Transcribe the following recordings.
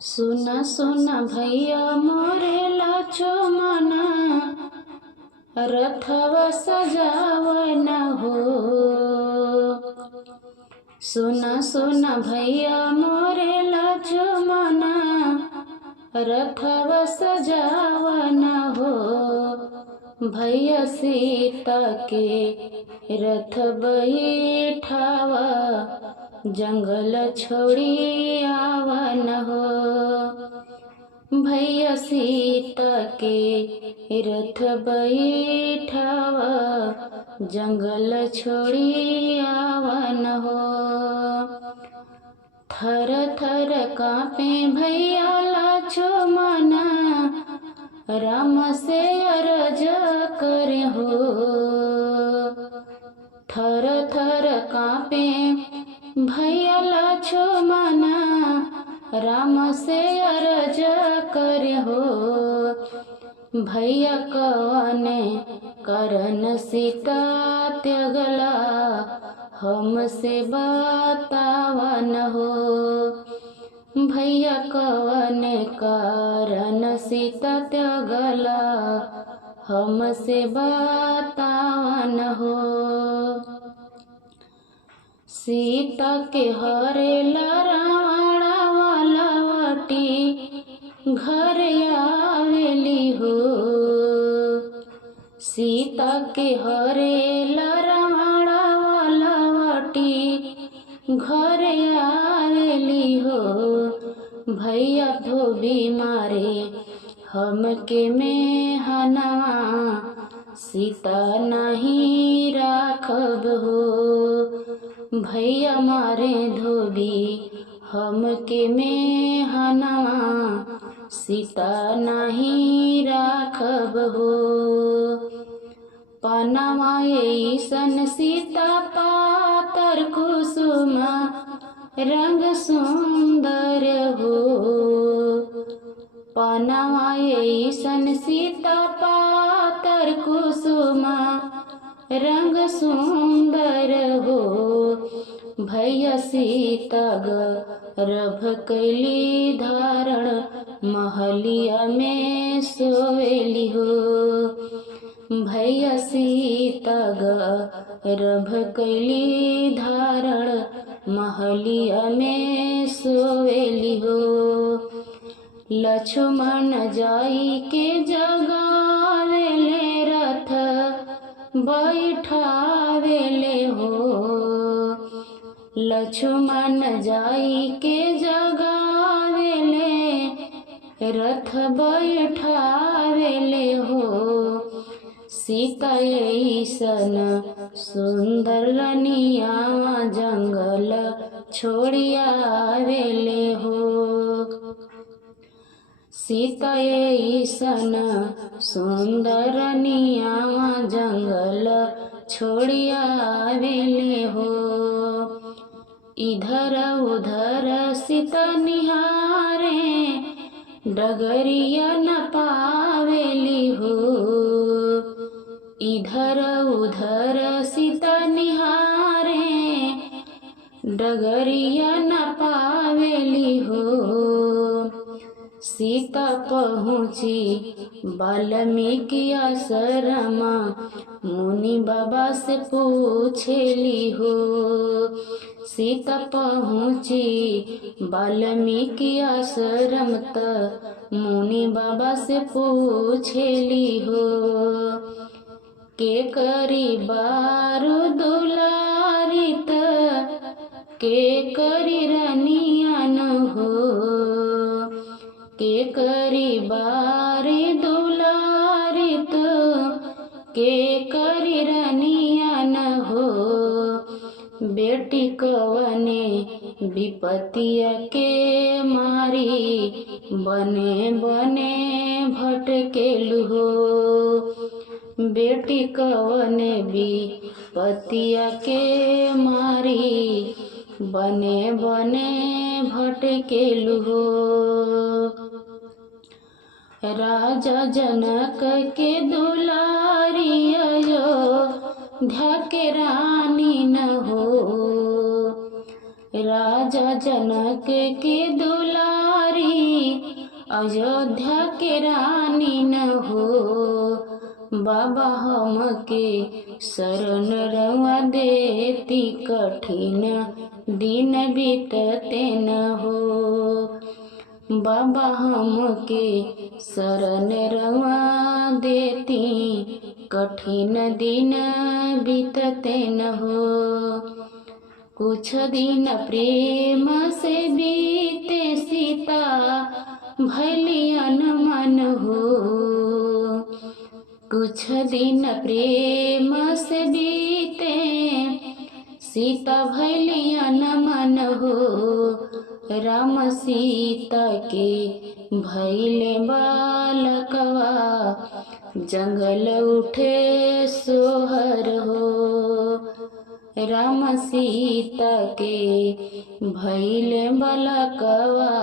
सुना सुना भैया मोरे लक्ष्मण, रथवा सजावन हो। सुना सुना भैया मोरे लक्ष्मण, रथवा सजावन हो। भैया सीता के रथ बैठावा, जंगल छोड़ी आवन हो। भैया सीता के रथ बैठावा, जंगल छोड़ी आवन हो। थर थर कांपे भैया लक्ष्मण, राम से अरज करे हो। थर थर कांपे भैया लक्ष्मण, राम से अरज करे हो। भैया कवने करन सीता त्यागला, हमसे बतावन हो। भैया कवने कारण सीता त्यागला, हमसे बतावन हो। सीता के हरेला रावणवा लवटी, घर आवेली हो। सीता के हरेला रावणवा लवटी, घर आवेली हो। भैया धोबी मारे हमके में हनवा, सीता नहीं राखब हो। भैया मारे धोबी हमके में हनवा, सीता नहीं राखब हो। पनवा ऐसन सीता पातर कुसुम, रंग सुंदर हो। पनवा ऐसन सीता पातर कुसुम, रंग सुंदर हो। भैया सीता गर्भ कैली धारण, महलिया में सोवेली हो। भैया सीता गर्भ कैली धारण, महलिया में सोवेली हो। लक्ष्मण जाई के जगावेले, रथ बैठावेले हो। लक्ष्मण जाई के जगावेले, रथ बैठावेले हो। सीता ऐसन सुंदर रनियावा, जंगल छोड़ी आवेले हो। सीता ऐसन सुंदर रनियावा, जंगल छोड़ी आवेले हो। इधर उधर सीता निहारे, डगरिया न पावेली हो। इधर उधर सीता निहारे, डगरिया न पावेली हो। सीता पहुँची वाल्मीकि आश्रम, मुनि बाबा से पूछेली हो। सीता पहुँची वाल्मीकि आश्रम, त मुनि बाबा से पूछेली हो। के करी बारू दुलारी, के करी रनियान हो। के करी बारी दुलारी, के करी रनियान हो। बेटी कवने विपतिया के मारी, बने बने भटकेलु हो। बेटी कवने विपतिया के मारी, बने बने भटकेलु हो। राजा जनक के दुलारी, अयोध्या के रानी न हो। राजा जनक के दुलारी, अयोध्या के रानी न हो। बाबा हमके शरण रवा देती, कठिन दिन बीतते न हो। बाबा हमके शरण रवा देती, कठिन दिन बीतते न हो। कुछ दिन प्रेम से बीते, सीता भैली अनमन हो। कुछ दिन प्रेम से बीते, सीता भैली अनमन हो। राम सीता के भैले बालकवा, जंगल उठे सोहर हो। राम सीता के भैले बालकवा,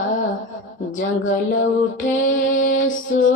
जंगल उठे सो